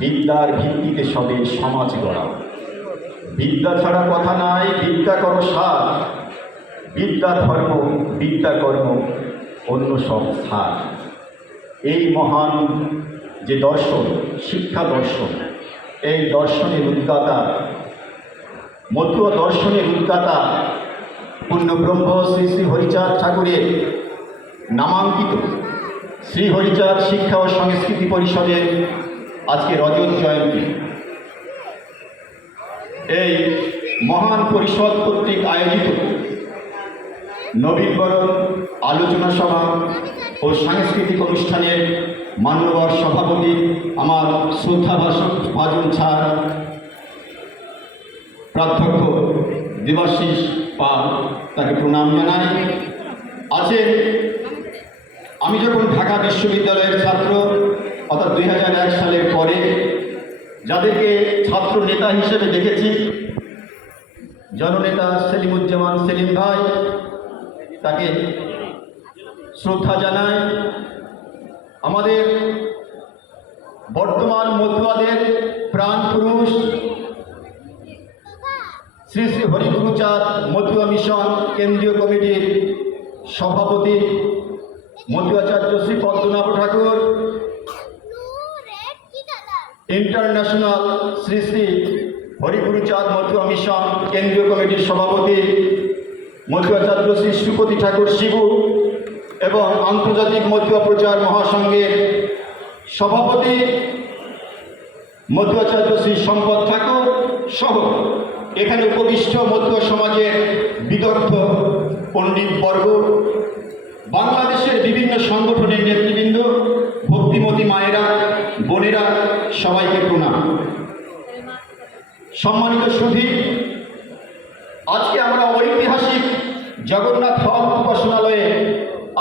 বিদ্যার ভিত্তিতে সবে সমাজ গড়া। বিদ্যা ছাড়া কথা নাই, বিদ্যা করো সার, বিদ্যা ধর্ম বিদ্যা কর্ম অন্য সব স্থান। এই মহান যে দর্শন, শিক্ষা দর্শন, এই দর্শনের উদ্গাতা, মতুয়া দর্শনের উদ্গাতা পূর্ণব্রহ্ম শ্রী শ্রী হরিচাঁদ ঠাকুরের নামাঙ্কিত শ্রী হরিচাঁদ শিক্ষা ও সংস্কৃতি পরিষদের আজকে রজত জয়ন্তী। এই মহান পরিষদ কর্তৃক আয়োজিত নবীনবরণ আলোচনা সভা ও সাংস্কৃতিক অনুষ্ঠানের মান্যবর সভাপতি আমার শ্রদ্ধাভাজন স্যার প্রাধ্যক্ষ দেবাশিস পাল, তাকে প্রণাম জানাই। আছে আমি যখন ঢাকা বিশ্ববিদ্যালয়ের ছাত্র অর্থাৎ 2001 সালের পরে যাদেরকে ছাত্র নেতা হিসেবে দেখেছি, জননেতা সেলিমুজ্জামান সেলিম ভাই, তাকে শ্রদ্ধা জানাই। আমাদের বর্তমান মতুয়াদের প্রাণ পুরুষ শ্রী শ্রী হরিগুরুচাঁদ মতুয়া মিশন কেন্দ্রীয় কমিটির সভাপতি মতুয়াচার্য শ্রী পদ্মনাভ ঠাকুর, ইন্টারন্যাশনাল শ্রী শ্রী হরিগুরুচাঁদ মতুয়া মিশন কেন্দ্রীয় কমিটির সভাপতি মতুয়াচার্য শ্রী শ্রীপতি ঠাকুর শিবু এবং আন্তর্জাতিক মতুয়া প্রচার মহাসংঘের সভাপতি মতুয়াচার্য শ্রী সম্পদ ঠাকুর সহ এখানে উপবিষ্ট মতুয়া সমাজের বিদগ্ধ পণ্ডিতবর্গ, বাংলাদেশের বিভিন্ন সংগঠনের নেতৃবৃন্দ, ভক্তিমতী মায়েরা, বোনেরা, সবাইকে প্রণাম। সম্মানিত সুধী, আজকে আমরা ঐতিহাসিক জগন্নাথ হল উপাসনালয়ে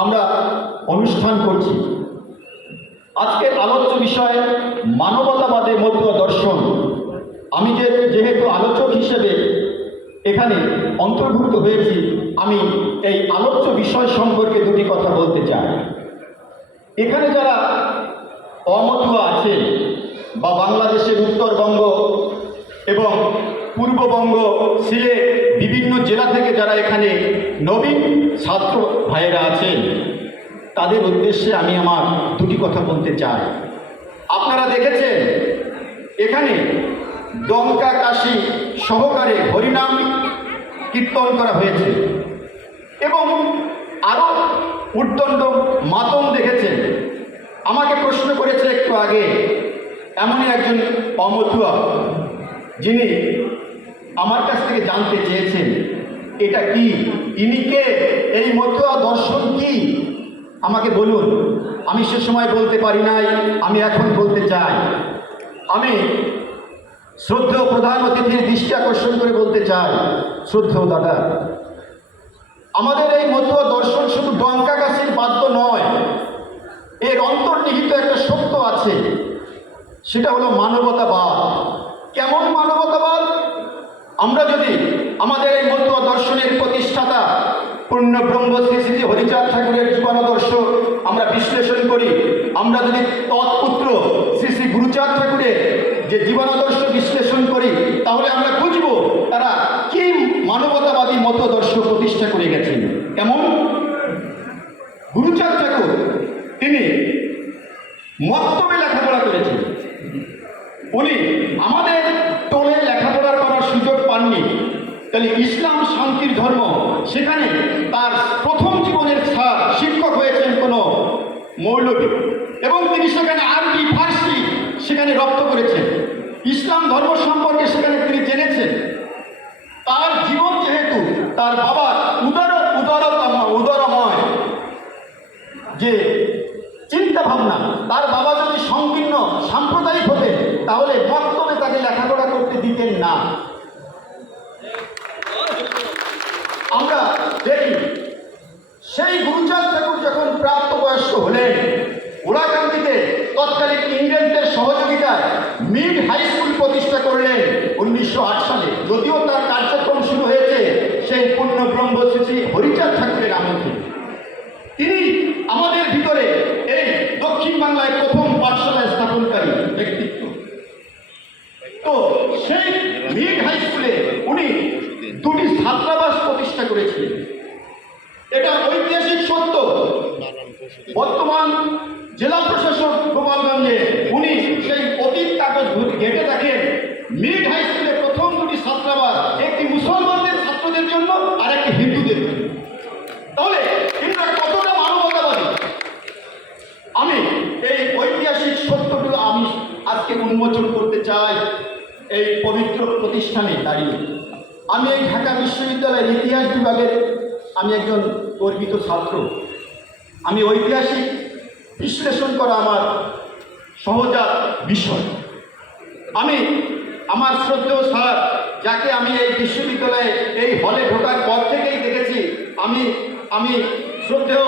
আমরা অনুষ্ঠান করছি। আজকের আলোচ্য বিষয় মানবতাবাদে মতুয়া দর্শন। আমি যেহেতু আলোচক হিসেবে এখানে অন্তর্ভুক্ত হয়েছি, আমি এই আলোচ্য বিষয় সম্পর্কে দুটি কথা বলতে চাই। এখানে যারা অমতুয়া আছে বা বাংলাদেশের উত্তরবঙ্গ এবং পূর্ববঙ্গ, সিলেট বিভিন্ন জেলা থেকে যারা এখানে নবীন ছাত্র ভাইয়েরা আছেন, তাদের উদ্দেশ্যে আমি আমার দুটি কথা বলতে চাই। আপনারা দেখেছেন এখানে ডঙ্কা কাশি সহকারে হরিনাম কীর্তন করা হয়েছে এবং আরও উদ্দণ্ড মাতম দেখেছেন। আমাকে প্রশ্ন করেছে একটু আগে এমনই একজন অমতুয়া, যিনি আমার কাছ থেকে জানতে চেয়েছেন এটা কি, ইনি কে, এই মতুয়া দর্শন কি, আমাকে বলুন। আমি সে সময় বলতে পারি নাই, আমি এখন বলতে চাই। আমি শ্রদ্ধেয় প্রধান অতিথির দৃষ্টি আকর্ষণ করে বলতে চাই, শ্রদ্ধেয় দাদা, আমাদের এই মতুয়া দর্শন শুধু ডঙ্কা কাশির বাদ্য নয়, এর অন্তর্নিহিত একটা সত্য আছে, সেটা হলো মানবতাবাদ। কেমন মানবতাবাদ? আমরা যদি আমাদের এই মতুয়া দর্শনের প্রতিষ্ঠাতা পূর্ণব্রহ্ম শ্রী শ্রী হরিচাঁদ ঠাকুরের জীবনাদর্শ আমরা বিশ্লেষণ করি, আমরা যদি তৎপুত্র শ্রী শ্রী গুরুচাঁদ ঠাকুরের যে জীবনাদর্শ বিশ্লেষণ করি, তাহলে আমরা বুঝব তারা কি মানবতাবাদী মতদর্শ প্রতিষ্ঠা করে গেছেন। কেমন? গুরুচাঁদ ঠাকুর তিনি মক্তবে লেখাপড়া করেছেন। উনি আমাদের টোলে লেখাপড়া করার সুযোগ পাননি। তাহলে ইসলাম শান্তির ধর্ম, সেখানে তার প্রথম জীবনের শিক্ষক হয়েছেন কোনো মৌলবী, এবং তিনি সেখানে আরবি ফার্সি সেখানে রপ্ত করেছেন। ইসলাম ধর্ম সম্পর্কে সেখানে তিনি জেনেছেন। তার জীবন যেহেতু তার বাবার উদারময় যে চিন্তা ভাবনা, তার বাবা যদি সংকীর্ণ সাম্প্রদায়িক হতেন তাহলে মক্তবে তাকে লেখাপড়া করতে দিতেন না। আমরা দেখি সেই গুরুচাঁদ ঠাকুর যখন প্রাপ্তবয়স্ক হলেন, ওরাকান্দিতে তৎকালীন ইংরেজদের সহযোগিতায় মিড হাই স্কুল প্রতিষ্ঠা করলেন 1908 সালে। যদিও তার কার্যক্রম শুরু হয়েছে সেই পূর্ণব্রহ্ম শ্রী শ্রী হরিচাঁদ ঠাকুরের আমন্ত্রণে। তিনি আমাদের ভিতরে এই দক্ষিণ বাংলায় প্রথম পাঠশালা স্থাপনকারী ব্যক্তিত্ব। ছাত্রাবাস প্রতিষ্ঠা করেছিলেন। এটা ঐতিহাসিক সত্য। বর্তমান জেলা প্রশাসক গোপালগঞ্জে উনি সেই অতীত কাগজ ঘেটে দেখেন মিড হাই স্কুলে প্রথম দুটি ছাত্রাবাস, একটি মুসলমানদের ছাত্রদের জন্য আর একটি হিন্দুদের জন্য। তাহলে এরা কতটা মানবতাবাদী! আমি এই ঐতিহাসিক সত্যগুলো আমি আজকে উন্মোচন করতে চাই এই পবিত্র প্রতিষ্ঠানে দাঁড়িয়ে। আমি এই ঢাকা বিশ্ববিদ্যালয়ের ইতিহাস বিভাগের আমি একজন গর্বিত ছাত্র। আমি ঐতিহাসিক বিশ্লেষণ করা আমার সহজাত বিষয়। আমি আমার শ্রদ্ধেয় স্যার, যাকে আমি এই বিশ্ববিদ্যালয়ে এই হলে ঢোকার পর থেকেই দেখেছি, আমি শ্রদ্ধেয়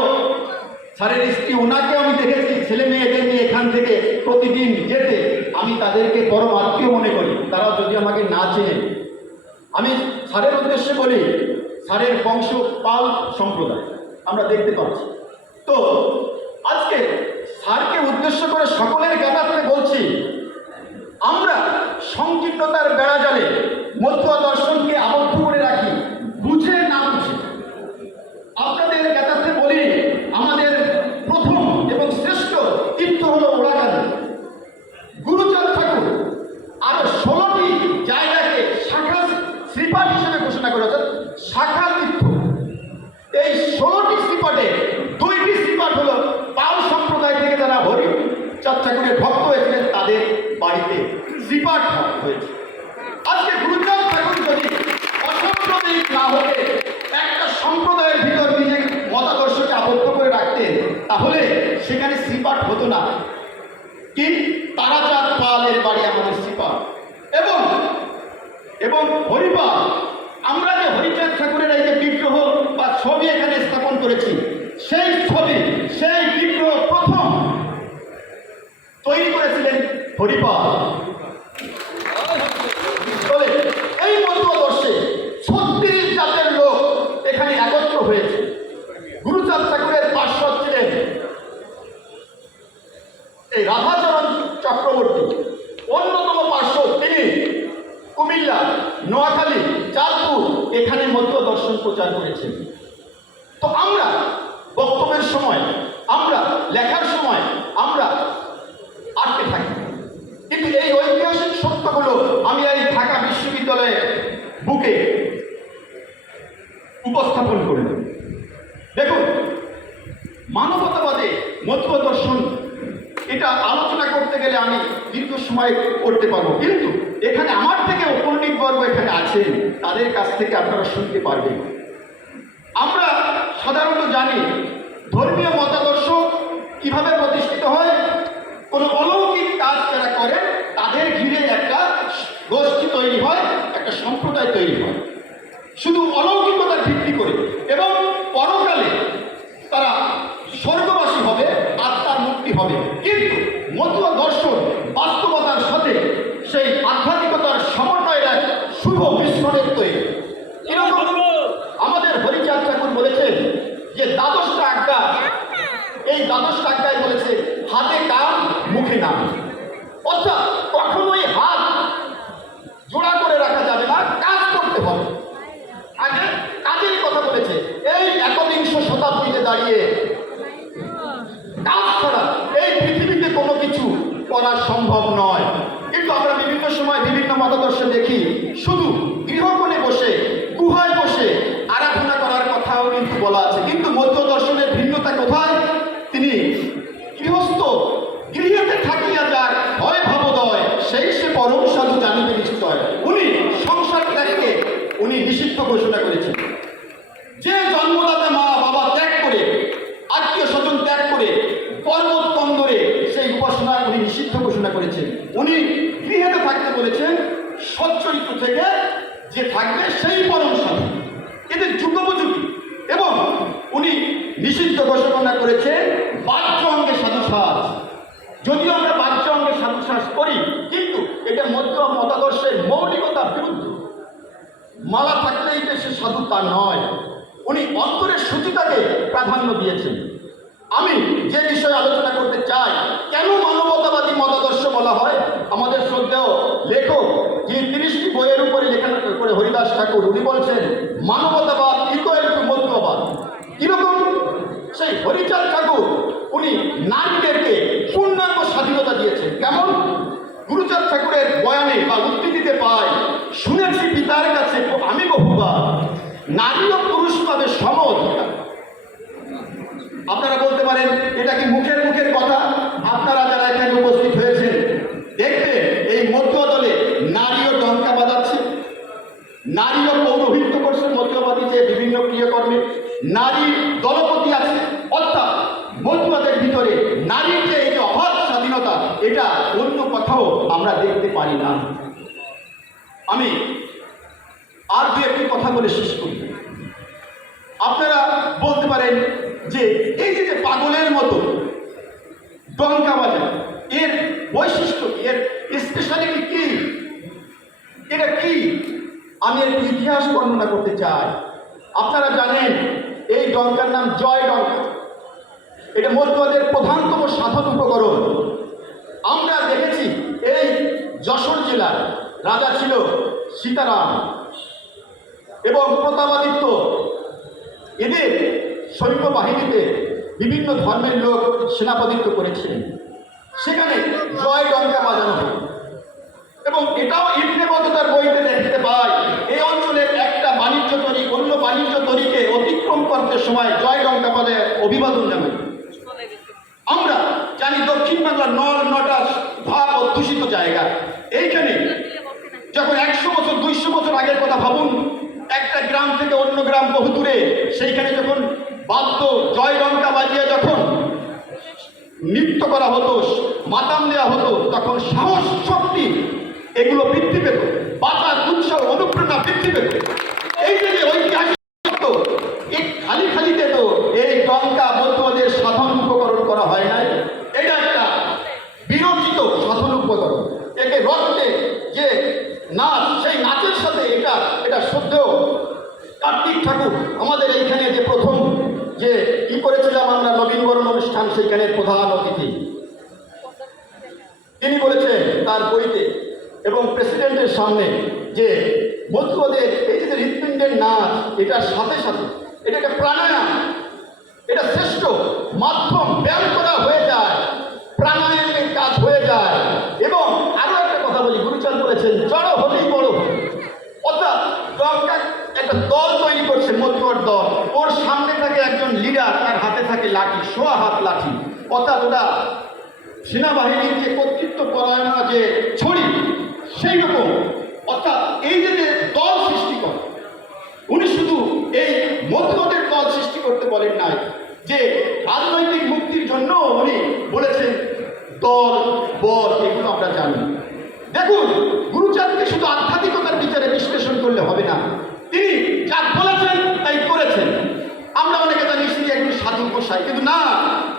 স্যারের স্ত্রী, ওনাকে আমি দেখেছি ছেলে মেয়েদের নিয়ে এখান থেকে প্রতিদিন যেতে। আমি তাদেরকে পরম আত্মীয় মনে করি, তারাও যদি আমাকে না চেনে। আমি স্যারের উদ্দেশ্যে বলি, স্যারের বংশ পাল সম্প্রদায় আমরা দেখতে পাচ্ছি। তো আজকে স্যারকে উদ্দেশ্য করে সকলের জ্ঞাতার্থে বলছি, আমরা সংকীর্ণতার বেড়াজালে মতুয়া দর্শনকে আবদ্ধ করে রাখি, বুঝে না বুঝে। আপনাদের জ্ঞাতার্থে বলি, আমাদের প্রথম এবং শ্রেষ্ঠ তীর্থ হল ওড়াগাড়ি। গুরুচাঁদ ঠাকুর আর 16টি জায়গাকে শাখা শ্রীপাঠ হিসেবে ঘোষণা করেছেন, শাখা তীর্থ। এই 16টি শ্রীপাঠে 2টি শ্রীপাঠ হল পাল সম্প্রদায় থেকে যারা হরিচাঁদ ঠাকুরের ভক্ত হয়েছিলেন তাদের বাড়িতে শ্রীপাঠ হয়েছে। আজকে গুরুচাঁদ ঠাকুর যদি অসাম্প্রদায়িক না হতে একটা সম্প্রদায়ের ভিতর নিজের মতাদর্শকে আবদ্ধ করে রাখতেন, তাহলে সেখানে শ্রীপাঠ হতো না। কি তারাচাঁদ পালের বাড়ি আমাদের শ্রীপাঠ এবং হরিপাল। আমরা যে হরিচাঁদ ঠাকুরের এই যে বিগ্রহ বা ছবি এখানে স্থাপন করেছি, সেই ছবি, সেই বিগ্রহ প্রথম তৈরি করেছিলেন হরিপাল। এই মতদর্শে 36 জাতের লোক এখানে একত্র হয়েছে। গুরুচাঁদ ঠাকুরের পার্শ্বদ ছিলেন এই রাধাচরণ চক্রবর্তী, অন্যতম পার্শ্বদ তিনি কুমিল্লা, নোয়াখালী, চাঁদপুর এখানে মতুয়া দর্শন প্রচার করেছেন। তো আমরা বক্তব্যের সময়, আমরা লেখার সময় আমরা আটকে থাকি, কিন্তু এই ঐতিহাসিক সত্যগুলো আমি এই ঢাকা বিশ্ববিদ্যালয়ের বুকে উপস্থাপন করলাম। দেখুন, মানবতাবাদে মতুয়া দর্শন এটা আলোচনা করতে গেলে আমি দীর্ঘ সময় করতে পারবো, কিন্তু এখানে আমার থেকে পণ্ডিতবর্গ এখানে আছেন, তাদের কাছ থেকে আপনারা শুনতে পারবেন। আমরা সাধারণত জানি ধর্মীয় মতাদর্শ কিভাবে প্রতিষ্ঠিত হয়। কোনো অলৌকিক কাজ যারা করেন তাদের ঘিরে একটা গোষ্ঠী তৈরি হয়, একটা সম্প্রদায় তৈরি হয়, শুধু অলৌকিকতার ভিত্তি করে, এবং পরকালে তারা স্বর্গবাসী হবে, আত্মার মুক্তি হবে। কিন্তু মতুয়া দর্শন বাস্তবতার সাথে সেই আধ্যাত্মিকতার সমন্বয়ের এক শুভ মিশ্রণের তৈরি। এরকম আমাদের হরিচাঁদ ঠাকুর বলেছেন যে 12টা আজ্ঞা, এই 12টা আজ্ঞায় বলেছে হাতে কাম মুখে নাম, অর্থাৎ কখনোই হাত জোড়া করে রাখা যাবে না, কাজ করতে হবে। আগে কাজের কথা বলেছে। এই 21শ শতাব্দীতে দাঁড়িয়ে কাজ ছাড়া এই পৃথিবীতে কোনো কিছু করা সম্ভব নয়। কিন্তু আমরা বিভিন্ন সময় বিভিন্ন মতাদর্শে দেখি শুধু গৃহকোণে বসে, গুহায় বসে আরাধনা করার কথাও কিন্তু বলা আছে। কিন্তু মধ্য দর্শনের ভিন্নতা কোথায়? তিনি গৃহস্থ, গৃহেতে থাকিয়া যার ভয় ভাবোদয়, সেই সে পরম সাধু জানিবে নিশ্চয়। উনি সংসার ত্যাগকে উনি নিষিদ্ধ ঘোষণা করেছেন। যে জন্মদাতা মা বাবা ত্যাগ করে, আত্মীয় স্বজন ত্যাগ করে, পর্বত কন্দরে সেই উপাসনা উনি নিষিদ্ধ ঘোষণা করেছেন। উনি গৃহেতে থাকতে বলেছেন, সচ্চরিত্র থেকে যে থাকবে সেই পরম সাধু, এদের যুগোপযোগী। এবং উনি নিষিদ্ধ ঘোষণা করেছেন বাহ্য অঙ্গে সাধু সাজ। যদিও আমরা বাহ্য অঙ্গে সাধু সাজ করি, কিন্তু এটা মধ্য মতাদর্শের মৌলিকতার বিরুদ্ধে। মালা থাকলেই যে সে সাধু তা নয়, উনি অন্তরের শুচিতাকে প্রাধান্য দিয়েছেন। আমি যে বিষয়ে আলোচনা করতে চাই, কেন মানবতাবাদী মতাদর্শ বলা হয়, আমাদের শ্রদ্ধেয় লেখক, যিনি 30টি বইয়ের উপরে লেখা করে হরিদাস ঠাকুর, উনি বলছেন মানবতাবাদ ইকুয়াল টু মধ্যবাদ। কিরকম? সেই হরিচাঁদ ঠাকুর উনি নারীদেরকে পূর্ণাঙ্গ স্বাধীনতা দিয়েছেন। কেমন? গুরুচাঁদ ঠাকুরের বয়ানে বা উদ্ধৃতিতে পাই, শুনেছি পিতার কাছে আমি বহুবার, নারী ও পুরুষ পাবে সম অধিকার। আপনারা বলতে পারেন এটা কি মুখের মুখের কথা? আপনারা যারা এখানে উপস্থিত হয়েছেন দেখবেন এই মধ্য দলে নারীও ডঙ্কা বাজাচ্ছে, নারীও পৌরোহিত্য করছে মধ্যবাদী যে বিভিন্ন ক্রিয়াকর্মে, নারী দলপতি আছে। অর্থাৎ মধ্যবাদের ভিতরে নারীর যে এই যে অবাধ স্বাধীনতা, এটা অন্য কোথাও আমরা দেখতে পারি না। আমি আর দু একটি কথা বলে শেষ করি। আপনারা বলতে পারেন যে এই যে পাগলের মতো ডঙ্কা বাজা, এর বৈশিষ্ট্য, এর স্পেশালিটি কি? এটা কি? আমি একটু ইতিহাস বর্ণনা করতে চাই। আপনারা জানেন এই ডঙ্কার নাম জয় ডঙ্কা। এটা মধ্যবাদের প্রধানতম সাধন উপকরণ। আমরা দেখেছি এই যশোর জেলার রাজা ছিল সীতারাম এবং প্রতাপাদিত্য, এদের সৈন্য বাহিনীতে বিভিন্ন ধর্মের লোক সেনাপতিত্ব করেছিলেন। সেখানে জয় ডঙ্কা বাজানো হয় এবং এটাও ইবনে বতুতার বইতে দেখতে পাই, এই অঞ্চলের একটা বাণিজ্য তরী অন্য বাণিজ্য তরীকে অতিক্রম করতে সময় জয় ডঙ্কা বাজে অভিবাদন জানায়। আমরা জানি দক্ষিণ বাংলার নল নটা ভাব অধ্যুষিত জায়গা। এইখানে যখন 100 বছর 200 বছর আগের কথা ভাবুন, একটা গ্রাম থেকে অন্য গ্রাম বহু দূরে, সেইখানে যখন বাদ্য জয় ডঙ্কা বাজিয়ে যখন নৃত্য করা হতো, মাতাম দেওয়া হতো, তখন সাহস শক্তি এগুলো বৃদ্ধি পেত, বাঁচার উৎসাহ অনুপ্রেরণা বৃদ্ধি পেত। এই যে ঐতিহাসিক এই খালি খালিতে তো এই ডঙ্কা মধ্যবাদের সাধন উপকরণ করা হয় নাই। এটা একটা বিরোচিত সাধন উপকরণ। একে রক্তে যে নাচ, সেই নাচের সাথে এটা শ্রদ্ধেয় কার্তিক ঠাকুর আমাদের এইখানে যে প্রথম যে কি করেছিলাম আমরা নবীনবরণ অনুষ্ঠান, সেইখানে প্রধান অতিথি তিনি বলেছেন তার বইতে এবং প্রেসিডেন্টের সামনে যে মধ্যবাদের এই যে হৃৎপিণ্ডের নাচ, এটার সাথে সাথে এটা একটা প্রাণায়াম, এটা শ্রেষ্ঠ মাধ্যম। ব্যায়াম করা হয়ে যায়, প্রাণায়ামের কাজ হয়ে যায়। এবং আরো একটা কথা বলি, গুরুচাঁদ বলেছেন জড় হলেই বড়। অর্থাৎ ডঙ্কা একটা দল তৈরি করছে, মধ্যবর দল, ওর সামনে থাকে একজন লিডার, তার হাতে থাকে লাঠি, 100 হাত লাঠি। অর্থাৎ ওটা সেনাবাহিনীর যে কর্তৃত্ব পরায়ণা যে ছড়ি, সেই রকম। অর্থাৎ এই যে দল সৃষ্টি করে, উনি শুধু এই মধ্যবাদের দল সৃষ্টি করতে বলেন নাই, যে রাজনৈতিক মুক্তির জন্য উনি বলেছেন দল বল, এগুলো আমরা জানি। দেখুন, গুরুচাঁদকে শুধু আধ্যাত্মিকতার বিচারে বিশ্লেষণ করলে হবে না, তিনি যা বলেছেন তাই করেছেন। আমরা অনেকে জানি তিনি একজন সাধু গোসাই, কিন্তু না,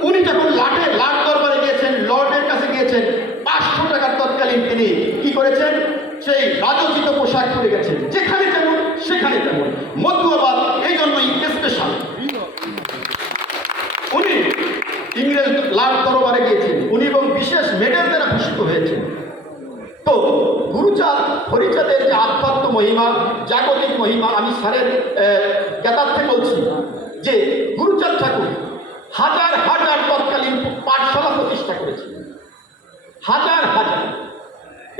উনি যখন লাট দরবারে গিয়েছেন, লর্ডের কাছে গিয়েছেন, 500 টাকার তৎকালীন তিনি কি করেছেন, সেই রাজোচিত পোশাক পরে গেছেন। যেখানে যেমন সেখানে তেমন। মধ্যবাদ এই জন্যই স্পেশাল। উনি ইংরেজ লাট দরবারে গিয়েছেন, উনি এবং বিশেষ মেডেল দ্বারা ভূষিত হয়েছেন। তো গুরুচাঁদ হরিচাঁদের যে আধ্যাত্ম মহিমা, জাগতিক মহিমা, আমি স্যারের জ্ঞাতার্থে বলছি যে গুরুচাঁদ ঠাকুর হাজার হাজার তৎকালীন পাঠশালা প্রতিষ্ঠা করেছিলেন, হাজার হাজার।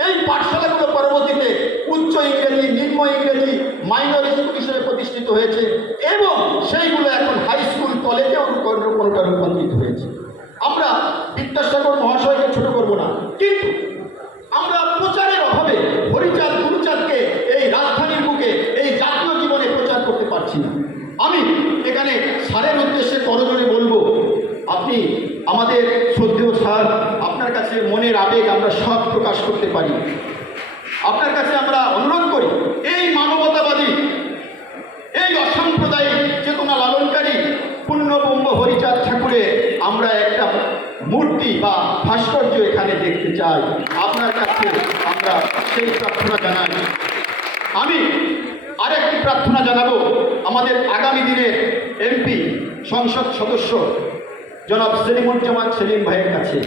এই পাঠশালাগুলো পরবর্তীতে উচ্চ ইংরেজি, নিম্ন ইংরেজি, মাইনর স্কুল হিসেবে প্রতিষ্ঠিত হয়েছে এবং সেইগুলো এখন হাই স্কুল, কলেজেও কোনোটা রূপান্তরিত হয়েছে। আমরা বিদ্যাসাগর মহাশয়কে ছোট করব না, কিন্তু আমরা প্রচারের অভাবে হরিচাঁদ গুরুচাঁদকে এই রাজধানীর বুকে, এই জাতীয় জীবনে প্রচার করতে পারছি না। আমি এখানে স্যারের উদ্দেশ্যে করজোড়ে বলবো, আপনি আমাদের শ্রদ্ধেয় স্যার, আপনার কাছে মনের আবেগ আমরা সব প্রকাশ করতে পারি। আপনার কাছে আমরা অনুরোধ করি, এই মানবতাবাদী, এই অসাম্প্রদায়িক চেতনা লালনকারী পূর্ণব্রহ্ম হরিচাঁদ ঠাকুরের আমরা একটা মূর্তি বা ভাস্কর্য এখানে দেখতে চাই। আপনার কাছে আমরা সেই প্রার্থনা জানাই। আমি আরেকটি প্রার্থনা জানাবো আমাদের আগামী দিনের এমপি, সংসদ সদস্য জনাব সেলিমুজ্জামান সেলিম ভাইয়ের কাছে।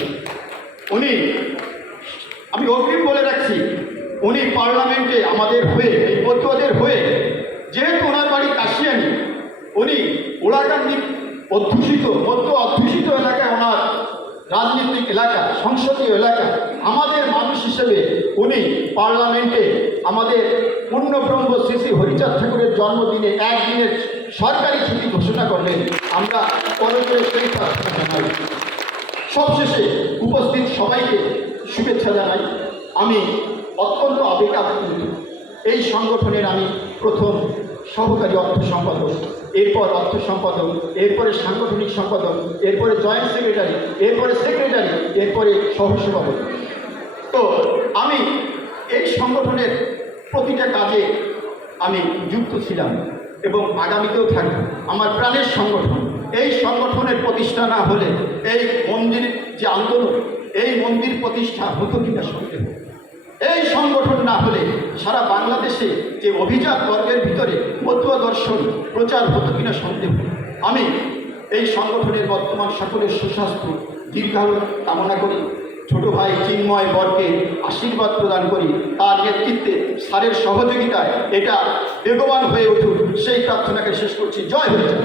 উনি আমি অগ্রিম বলে রাখছি, উনি পার্লামেন্টে আমাদের হয়ে, এই মধ্যদের হয়ে, যেহেতু ওনার বাড়ি কাশিয়ানি, উনি ওলাকান্দি অধ্যুষিত, মধ্য অধ্যুষিত এলাকায় ওনার রাজনৈতিক এলাকা, সংসদীয় এলাকা, আমাদের মানুষ হিসেবে উনি পার্লামেন্টে আমাদের পূর্ণব্রহ্ম শ্রী শ্রী হরিচাঁদ ঠাকুরের জন্মদিনে একদিনের সরকারি ছুটি ঘোষণা করলেন। আমরা করজোড়ে সেই প্রার্থনা জানাই। সবশেষে উপস্থিত সবাইকে শুভেচ্ছা জানাই। আমি অত্যন্ত আবেগ আপ্লুত। এই সংগঠনের আমি প্রথম সহকারী অর্থ সম্পাদক, এরপর অর্থ সম্পাদক, এরপরে সাংগঠনিক সম্পাদক, এরপরে জয়েন্ট সেক্রেটারি, এরপরে সেক্রেটারি, এরপরে সহসভাপতি। তো আমি এই সংগঠনের প্রতিটা কাজে আমি যুক্ত ছিলাম এবং আগামীতেও থাকব। আমার প্রাণের সংগঠন। এই সংগঠনের প্রতিষ্ঠা না হলে এই মন্দির যে আন্দোলন, এই মন্দির প্রতিষ্ঠা হতো কিনা সন্দেহ। এই সংগঠন না হলে সারা বাংলাদেশে যে অভিজাত বর্গের ভিতরে মতুয়া দর্শন প্রচার হতো কিনা সন্দেহ। আমি এই সংগঠনের বর্তমান সকলের সুস্বাস্থ্য দীর্ঘায়ু কামনা করি। ছোট ভাই চিন্ময় বরকে আশীর্বাদ প্রদান করি। তার নেতৃত্বে, স্যারের সহযোগিতায় এটা বেগবান হয়ে উঠুক, সেই প্রার্থনাকে শেষ করছি। জয় হরিচাঁদ।